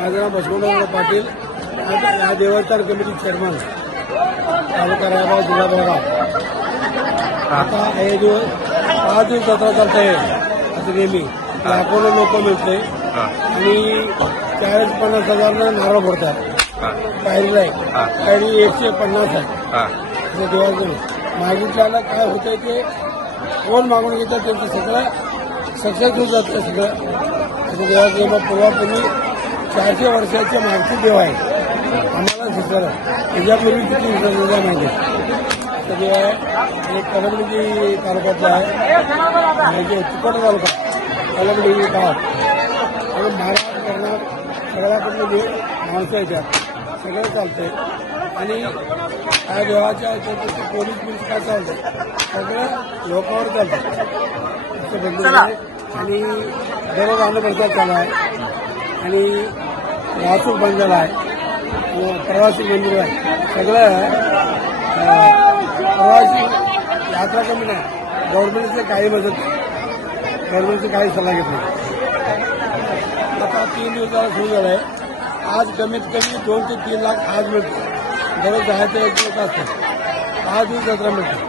माझं नाव बसवंतराव पाटील, या देवस्थान कमिटी चेअरमन, तालुका रायबाग, जिल्हा बेळगाव. आता हे दिवस 5 दिवस जत्रा चालत आहे. असं नेहमी लाखोनं लोक मिळते आणि 40-50 हजारांना नारळ फोडतात. पायरीला आहे, पायरी 150 आहे. देवाचं मागितल्याला काय होतंय ते कोण मागून घेतात त्यांचं सगळं सक्सेस होत जातं. सगळं असं देवाचं पूर्वापूर्वी 400 वर्षाचे मागची देव आहे. आम्हाला शिकवलं त्याच्यापूर्वी किती विसर्जन माहिती तर देव आहे. एक कलमडी तालुक्यातला आहे, म्हणजे चिकोटा तालुका कलमडी गाव आणि महाराज कर्नाटक सगळ्याकडले देव माणसं येतात. सगळं चालतंय आणि त्या देवाच्या पोलीस काय चालतं सगळं लोकांवर चालतं असं बंधन आहे. आणि दररोज अन्नप्रसाद चालू आहे आणि वाहतूक बंद झाला आहे. प्रवासी मंदिर आहे. सगळं प्रवासी यात्रा कमी नाही. गव्हर्नमेंटचे काही मदत नाही, गव्हर्नमेंटचे काही सल्ला घेत नाही. आता 3 दिवसाला सुरू झालं आहे. आज कमीत कमी 2 ते 3 लाख आज मिळतो. दररोज 10 ते 1 लोक असतात. 5 दिवस जत्रा मिळते.